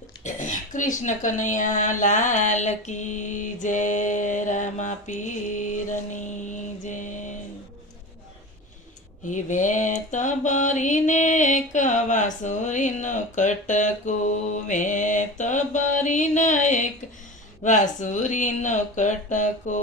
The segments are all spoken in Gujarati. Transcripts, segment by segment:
કૃષ્ણ કનૈયા લાલ કી જય, રામા પીરની જય. વેત ભરીને વાસુરીનો કટકો, વેત ભરીને એક વાસુરીનો કટકો,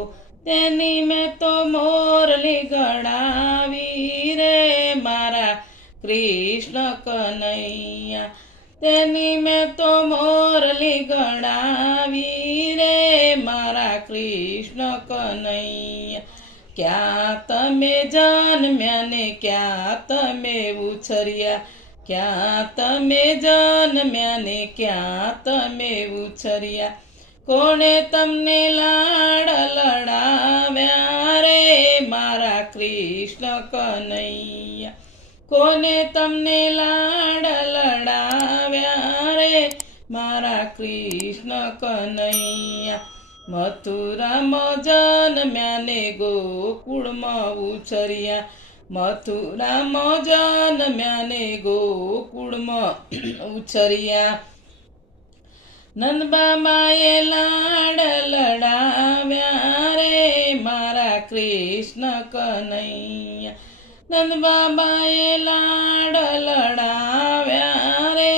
તેની મેં તો મોરલી ગળાવી રે મારા કૃષ્ણ કનૈયા, તેની મેં તો મોરલી ગળાવી રે મારા કૃષ્ણ કનૈયા. ક્યાં તમે જન્મ્યા ને ક્યાં તમે ઉછર્યા, ક્યાં તમે જન્મ્યા ને ક્યાં તમે ઉછર્યા, કોણે તમને લાડ લડાવ્યા રે મારા કૃષ્ણ કનૈયા, કોને તમને લાડ લડાવ્યા રે મારા કૃષ્ણ કનૈયા. મથુરામાં જન્મ્યા ને ગોકુળમાં ઉછર્યા, મથુરામાં જન્મ્યા ને ગોકુળમાં ઉછર્યા, નંદબાબાએ લાડ લડાવ્યા રે મારા કૃષ્ણ કનૈયા, નંદબાબાએ લાડ લડાવ્યા રે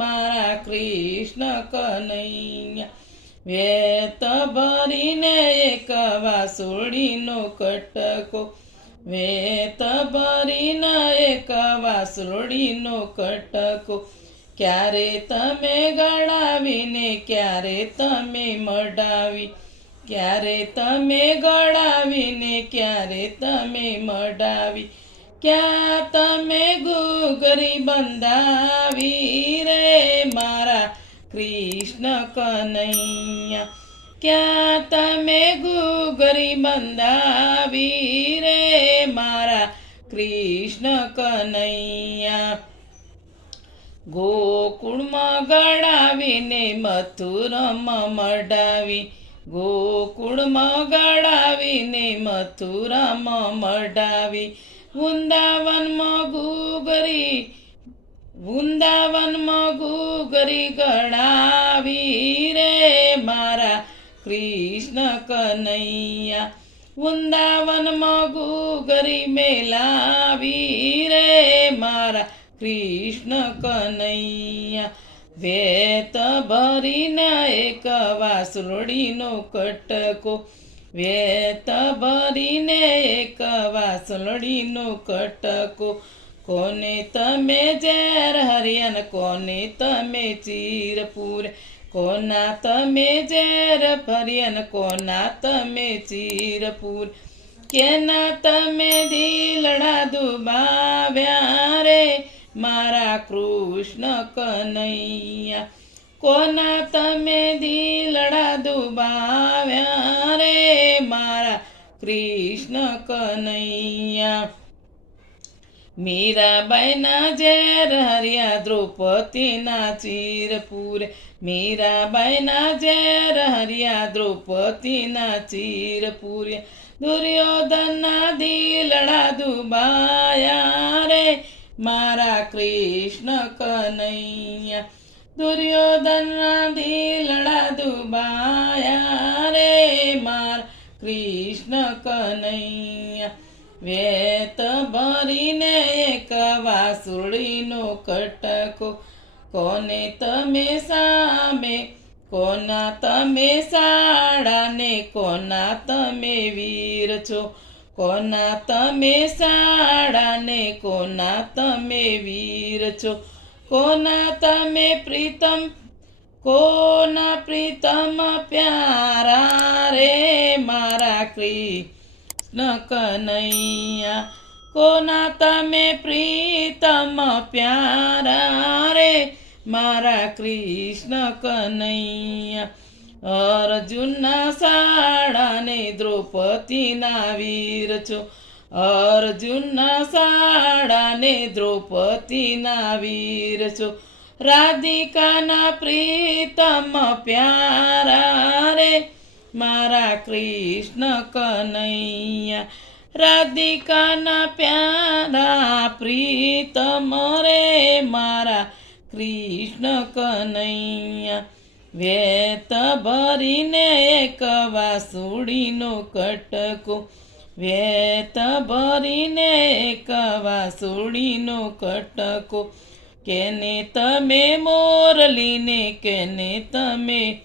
મારા કૃષ્ણ કનૈયા. વેત ભરીને એક વાસુડીનો કટકો, વેત ભરીને એક વાસુડીનો કટકો, ક્યારે તમે ગળાવીને ક્યારે તમે મડાવી, ક્યારે તમે ગળાવીને ક્યારે તમે મડાવી, ક્યાં તમે ઘૂઘરી બંધાવી રે મારા કૃષ્ણ કનૈયા, ક્યાં તમે ઘૂઘરી બંધાવી રે મારા કૃષ્ણ કનૈયા. ગોકુળમાં ગળાવીને મથુરામાં મડાવી, ગોકુળમાં ગળાવીને મથુરામાં મડાવી, વૃંદાવનમાં ઘૂઘરી, વૃંદાવનમાં ઘૂઘરી ગળાવી રે મારા કૃષ્ણ કનૈયા, વૃંદાવનમાં ઘૂઘરી મેલાવી રે મારા કૃષ્ણ કનૈયા. વેત ભરીને એક વાસુડીનો કટકો, વેત ભરીને એક વાસુડીનો કટકો, કોને તમે ઝેર હરિયન કોને તમે ચીર પૂરે, કોના તમે ઝેર ભર્યન કોના તમે ચીર પૂરે, કેના તમે દિલડા દુબાવ્યા રે મારા કૃષ્ણ કનૈયા, કોના તમે દિલડા દુબાવ્યા રે મારા કૃષ્ણ કનૈયા. મીરાબાઈના ઝેર હર્યા દ્રૌપદીના ચીર પૂરે, મીરાબાઈના ઝેર હર્યા દ્રૌપદીના ચીર પૂર્યા, દુર્યોધનના દિલડા દુબાયા રે મારા કૃષ્ણ કનૈયા, દુર્યોધનના દિલડા દુબાયા રે મારા કૃષ્ણ કનૈયા. વેત ભરીને એક વાસુડીનો કટકો, કોને તમે સામે કોના તમે સાડા ને કોના તમે વીર છો, કોના તમે સાડા ને કોના તમે વીર છો, કોના તમે પ્રીતમ કોના પ્રીતમ પ્યારા રે મારા કૃષ્ણ કનૈયા, કોના તમે પ્રીતમ પ્યારા રે મારા કૃષ્ણ કનૈયા. અર્જુનના સાડા ને દ્રૌપદીના વીર છો, અર્જુનના સાડા ને દ્રૌપદીના વીર છો, રાધિકાના પ્રીતમ પ્યારા રે મારા કૃષ્ણ કનૈયા, રાધિકાના પ્યારા પ્રીતમ રે મારા કૃષ્ણ કનૈયા વેત ભરીને એક વાસુડીનો કટકો વેત ભરીને એક વાસુડીનો કટકો કેને તમે મોરલીને કેને તમે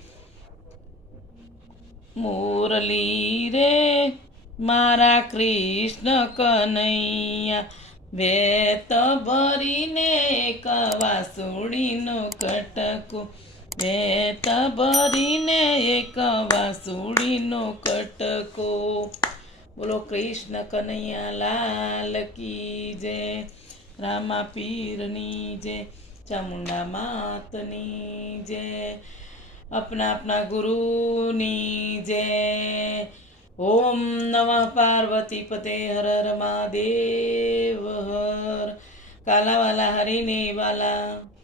મુરલી રે મારા કૃષ્ણ કનૈયા વેત ભરીને એક વાસુડીનો કટકો વેત ભરીને એક વાસુડીનો કટકો. બોલો કૃષ્ણ કનૈયા લાલ કી જય, રામા પીરની જય, ચામુંડા માતની જય, अपना अपना गुरुनी जय. ओम नमः पार्वती पते हर हर महादेव हर. काला वाला हरिने वाला.